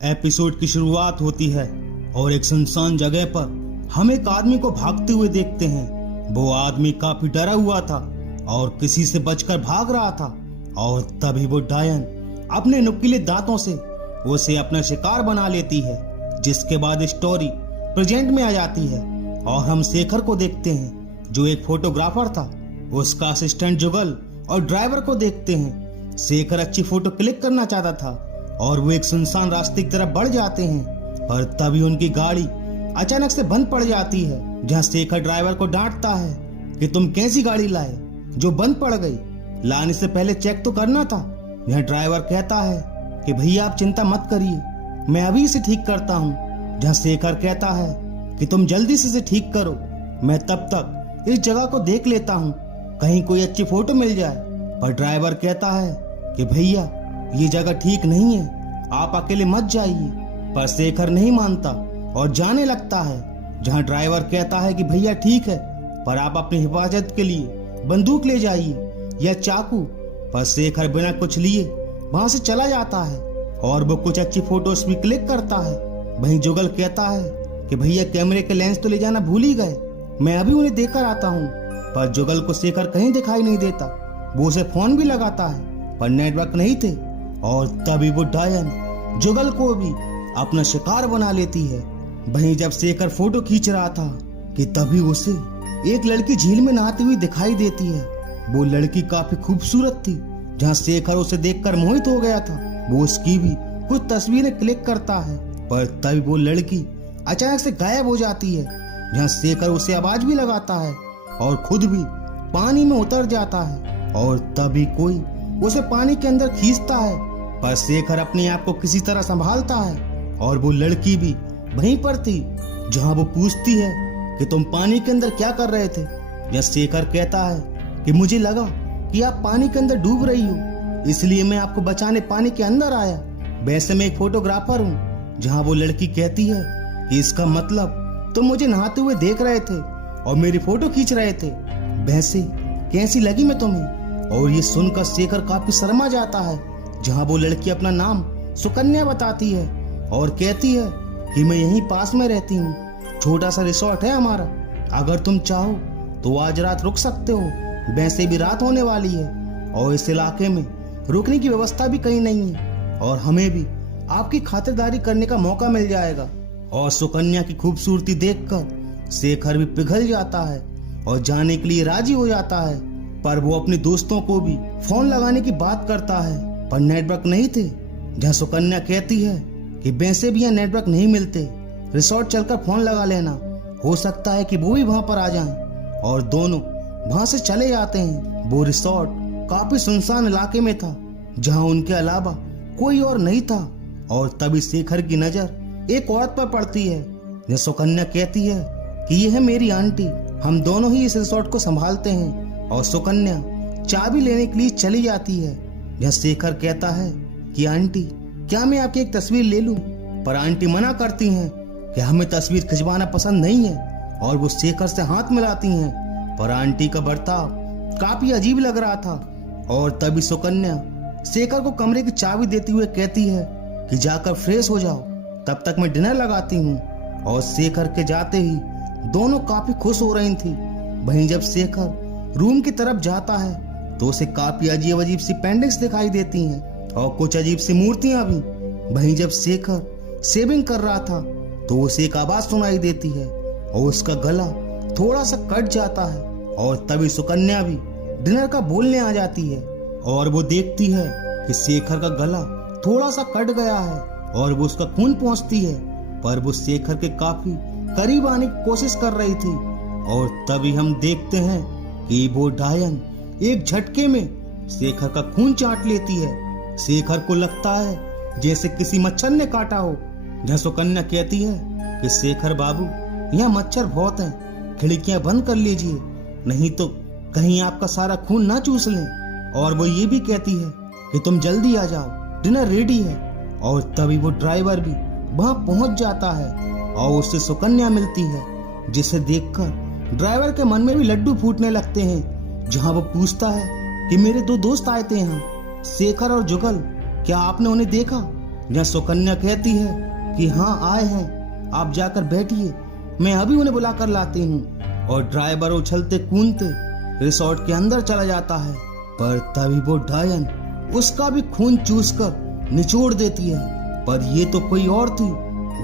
Episode की शुरुआत होती है और एक सुनसान जगह पर हम एक आदमी को भागते हुए देखते हैं। वो आदमी काफी डरा हुआ था और किसी से बचकर भाग रहा था और तभी वो डायन अपने नुकीले दांतों से उसे अपना शिकार बना लेती है। जिसके बाद स्टोरी प्रेजेंट में आ जाती है और हम शेखर को देखते हैं जो एक फोटोग्राफर था। उसका असिस्टेंट जुगल और ड्राइवर को देखते हैं। शेखर अच्छी फोटो क्लिक करना चाहता था और वो एक सुनसान रास्ते की तरफ बढ़ जाते हैं, पर तभी उनकी गाड़ी अचानक से बंद पड़ जाती है। जहां शेखर ड्राइवर को डांटता है कि तुम कैसी गाड़ी लाए जो बंद पड़ गई, लाने से पहले चेक तो करना था। यह ड्राइवर कहता है कि भैया आप चिंता मत करिए, मैं अभी इसे ठीक करता हूँ। जहां शेखर कहता है कि तुम जल्दी से इसे ठीक करो, मैं तब तक इस जगह को देख लेता हूँ, कहीं कोई अच्छी फोटो मिल जाए। पर ड्राइवर कहता है कि भैया ये जगह ठीक नहीं है, आप अकेले मत जाइए। पर शेखर नहीं मानता और जाने लगता है। जहां ड्राइवर कहता है कि भैया ठीक है, पर आप अपनी हिफाजत के लिए बंदूक ले जाइए या चाकू। पर शेखर बिना कुछ लिए वहां से चला जाता है और वो कुछ अच्छी फोटोज भी क्लिक करता है। वहीं जुगल कहता है कि भैया कैमरे के लेंस तो ले जाना भूल ही गए, मैं अभी उन्हें देकर आता हूँ। पर जुगल को शेखर कहीं दिखाई नहीं देता। वो उसे फोन भी लगाता है पर नेटवर्क नहीं थे और तभी वो डायन जुगल को भी अपना शिकार बना लेती है। वहीं जब शेखर फोटो खींच रहा था कि तभी उसे एक लड़की झील में नहाती हुई दिखाई देती है। वो लड़की काफी खूबसूरत थी। जहां शेखर उसे देखकर मोहित हो गया था, वो उसकी भी कुछ तस्वीरें क्लिक करता है, पर तभी वो लड़की अचानक से गायब हो जाती है। जहां शेखर उसे आवाज भी लगाता है और खुद भी पानी में उतर जाता है और तभी कोई उसे पानी के अंदर खींचता है। पर शेखर अपने आप को किसी तरह संभालता है और वो लड़की भी वहीं पर थी। जहां वो पूछती है कि तुम पानी के अंदर क्या कर रहे थे। या शेखर कहता है कि मुझे लगा कि आप पानी के अंदर डूब रही हो, इसलिए मैं आपको बचाने पानी के अंदर आया। वैसे मैं एक फोटोग्राफर हूँ। जहां वो लड़की कहती है कि इसका मतलब तुम मुझे नहाते हुए देख रहे थे और मेरी फोटो खींच रहे थे। वैसे कैसी लगी मैं तुम्हें। और ये सुनकर शेखर काफी शर्मा जाता है। जहां वो लड़की अपना नाम सुकन्या बताती है और कहती है कि मैं यहीं पास में रहती हूँ, छोटा सा रिसोर्ट है हमारा, अगर तुम चाहो तो आज रात रुक सकते हो। वैसे भी रात होने वाली है और इस इलाके में रुकने की व्यवस्था भी कहीं नहीं है और हमें भी आपकी खातिरदारी करने का मौका मिल जाएगा। और सुकन्या की खूबसूरती देखकर शेखर भी पिघल जाता है और जाने के लिए राजी हो जाता है। पर वो अपने दोस्तों को भी फोन लगाने की बात करता है, पर नेटवर्क नहीं थे। जहाँ सुकन्या कहती है कि वैसे भी यहाँ नेटवर्क नहीं मिलते, रिसोर्ट चलकर फोन लगा लेना, हो सकता है कि वो भी वहां पर आ जाएं। और दोनों वहां से चले जाते हैं। वो रिसोर्ट काफी सुनसान इलाके में था जहाँ उनके अलावा कोई और नहीं था। और तभी शेखर की नजर एक औरत पर पड़ती है। जहाँ सुकन्या कहती है कि ये है मेरी आंटी, हम दोनों ही इस रिसोर्ट को संभालते हैं। और सुकन्या चाबी लेने के लिए चली जाती है। यह शेखर कहता है कि आंटी क्या मैं आपकी एक तस्वीर ले लूं। पर आंटी मना करती हैं कि हमें तस्वीर खिंचवाना पसंद नहीं है और वो शेखर से हाथ मिलाती हैं। पर आंटी का बर्ताव काफी अजीब लग रहा था। और तभी सुकन्या शेखर को कमरे की चाबी देते हुए कहती है कि जाकर फ्रेश हो जाओ, तब तक मैं डिनर लगाती हूँ। और शेखर के जाते ही दोनों काफी खुश हो रही थी। वहीं जब शेखर रूम की तरफ जाता है तो उसे काफी अजीब अजीब सी पेंटिंग्स दिखाई देती हैं और कुछ अजीब सी मूर्तियां भी। वहीं जब शेखर शेविंग कर रहा था तो उसे एक आवाज सुनाई देती है और उसका गला थोड़ा सा कट जाता है। और तभी सुकन्या भी डिनर का बोलने आ जाती है और वो देखती है कि शेखर का गला थोड़ा सा कट गया है और वो उसका खून पहुंचती है। पर वो शेखर के काफी करीब आने की कोशिश कर रही थी। और तभी हम देखते हैं कि वो डायन एक झटके में शेखर का खून चाट लेती है। शेखर को लगता है जैसे किसी मच्छर ने काटा हो। जहाँ सुकन्या कहती है कि शेखर बाबू यहाँ मच्छर बहुत हैं, खिड़कियां बंद कर लीजिए, नहीं तो कहीं आपका सारा खून ना चूस लें। और वो ये भी कहती है कि तुम जल्दी आ जाओ, डिनर रेडी है। और तभी वो ड्राइवर भी वहां पहुंच जाता है और उससे सुकन्या मिलती है, जिसे देखकर ड्राइवर के मन में भी लड्डू फूटने लगते हैं। जहां वो पूछता है कि मेरे दो दोस्त आए थे यहाँ, शेखर और जुगल, क्या आपने उन्हें देखा। जहाँ सुकन्या कहती है कि हाँ आए हैं, आप जाकर बैठिए, मैं अभी उन्हें बुला कर लाती हूँ। और ड्राइवर उछलते कूदते रिसोर्ट के अंदर चला जाता है। पर तभी वो डायन उसका भी खून चूस कर निचोड़ देती है। पर ये तो कोई और थी।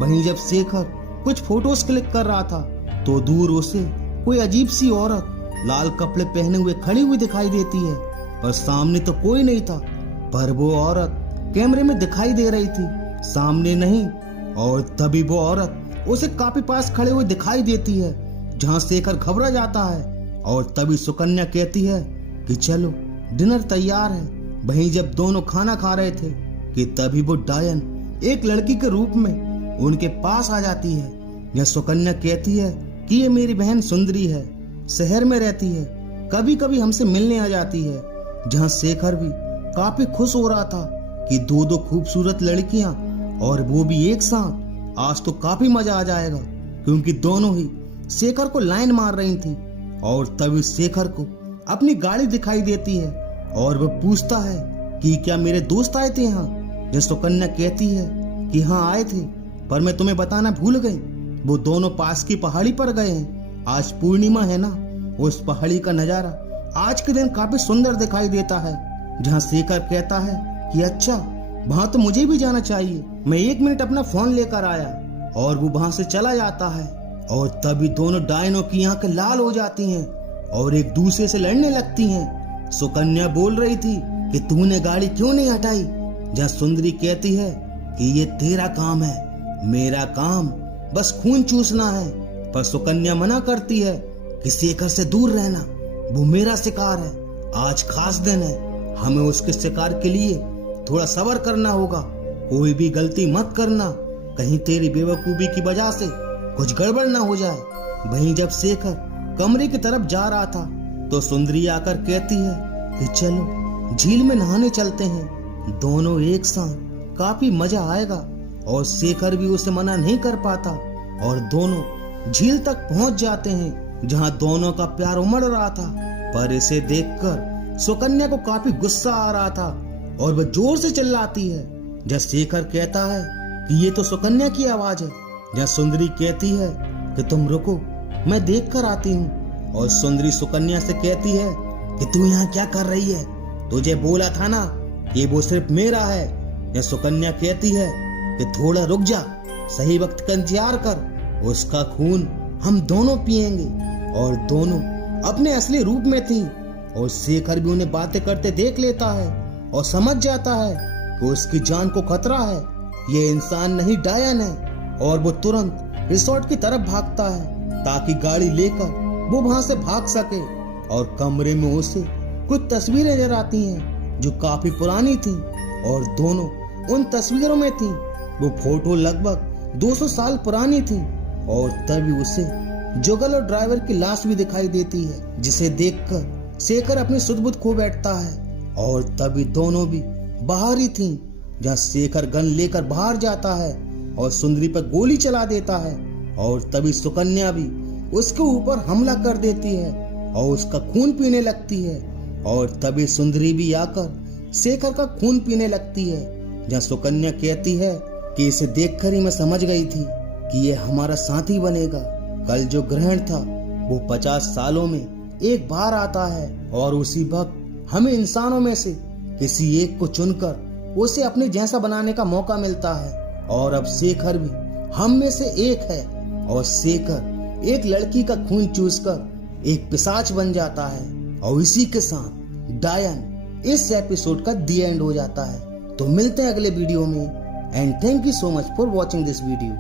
वहीं जब शेखर कुछ फोटोज क्लिक कर रहा था तो दूर उसे कोई अजीब सी औरत लाल कपड़े पहने हुए खड़ी हुई दिखाई देती है। पर सामने तो कोई नहीं था, पर वो औरत कैमरे में दिखाई दे रही थी, सामने नहीं। और तभी वो औरत उसे काफी पास खड़े हुए दिखाई देती है, जहां शेखर घबरा जाता है। और तभी सुकन्या कहती है कि चलो डिनर तैयार है। वहीं जब दोनों खाना खा रहे थे कि तभी वो डायन एक लड़की के रूप में उनके पास आ जाती है। यह सुकन्या कहती है कि ये मेरी बहन सुंदरी है, शहर में रहती है, कभी कभी हमसे मिलने आ जाती है। जहां शेखर भी काफी खुश हो रहा था कि दो खूबसूरत लड़कियां और वो भी एक साथ। आज तो काफी मजा आ जाएगा, क्योंकि दोनों ही शेखर को लाइन मार रही थी। और तभी शेखर को अपनी गाड़ी दिखाई देती है और वह पूछता है कि क्या मेरे दोस्त आए थे यहाँ। जब सुकन्या कहती है कि हाँ आए थे, पर मैं तुम्हें बताना भूल गई, वो दोनों पास की पहाड़ी पर गए हैं। आज पूर्णिमा है ना, उस पहाड़ी का नजारा आज के दिन काफी सुंदर दिखाई देता है। जहाँ शेखर कहता है कि अच्छा, वहां तो मुझे भी जाना चाहिए, मैं 1 मिनट अपना फोन लेकर आया। और वो वहां से चला जाता है। और तभी दोनों डायनों की आंखें लाल हो जाती हैं और एक दूसरे से लड़ने लगती हैं। सुकन्या बोल रही थी कि तूने गाड़ी क्यों नहीं हटाई। जहाँ सुंदरी कहती है कि ये तेरा काम है, मेरा काम बस खून चूसना है। पर सुकन्या मना करती है कि शेखर से दूर रहना, वो मेरा शिकार है, आज खास दिन है, हमें उसके शिकार के लिए थोड़ा सब्र करना होगा, कोई भी गलती मत करना, कहीं तेरी बेवकूफी की वजह से कुछ गड़बड़ ना हो जाए। वहीं जब शेखर कमरे की तरफ जा रहा था तो सुंदरी आकर कहती है कि चलो झील में नहाने चलते हैं, दोनों एक साथ, काफी मजा आएगा। और शेखर भी उसे मना नहीं कर पाता और दोनों झील तक पहुंच जाते हैं, जहां दोनों का प्यार उमड़ रहा था। पर इसे देखकर सुकन्या को काफी गुस्सा आ रहा था और वह जोर से चिल्लाती है। जब शेखर कहता है कि ये तो सुकन्या की आवाज है। जहाँ सुंदरी कहती है कि तुम रुको, मैं देख कर आती हूँ। और सुंदरी सुकन्या से कहती है कि तू यहाँ क्या कर रही है, तुझे बोला था ना कि वो सिर्फ मेरा है। यह सुकन्या कहती है कि थोड़ा रुक जा, सही वक्त का इंतजार कर, उसका खून हम दोनों पिएंगे। और दोनों अपने असली रूप में थी और शेखर भी उन्हें बातें करते देख लेता है और समझ जाता है कि उसकी जान को खतरा है, ये इंसान नहीं डायन है। और वो तुरंत रिसोर्ट की तरफ भागता है ताकि गाड़ी लेकर वो वहां से भाग सके। और कमरे में उसे कुछ तस्वीरें नजर आती हैं जो काफी पुरानी थी और दोनों उन तस्वीरों में थी। वो फोटो लगभग 200 साल पुरानी थी। और तभी उसे जुगल और ड्राइवर की लाश भी दिखाई देती है, जिसे देखकर शेखर अपनी सुध-बुध खो बैठता है। और तभी दोनों भी बाहर ही थी, जहाँ शेखर गन लेकर बाहर जाता है और सुंदरी पर गोली चला देता है। और तभी सुकन्या भी उसके ऊपर हमला कर देती है और उसका खून पीने लगती है। और तभी सुंदरी भी आकर शेखर का खून पीने लगती है। जहाँ सुकन्या कहती है कि इसे देखकर ही मैं समझ गई थी कि ये हमारा साथी बनेगा। कल जो ग्रहण था वो 50 सालों में एक बार आता है और उसी वक्त हमें इंसानों में से किसी एक को चुनकर उसे अपने जैसा बनाने का मौका मिलता है। और अब शेखर भी हम में से एक है और शेखर एक लड़की का खून चूसकर एक पिशाच बन जाता है। और इसी के साथ डायन इस एपिसोड का दी एंड हो जाता है। तो मिलते हैं अगले वीडियो में and thank you so much for watching this video.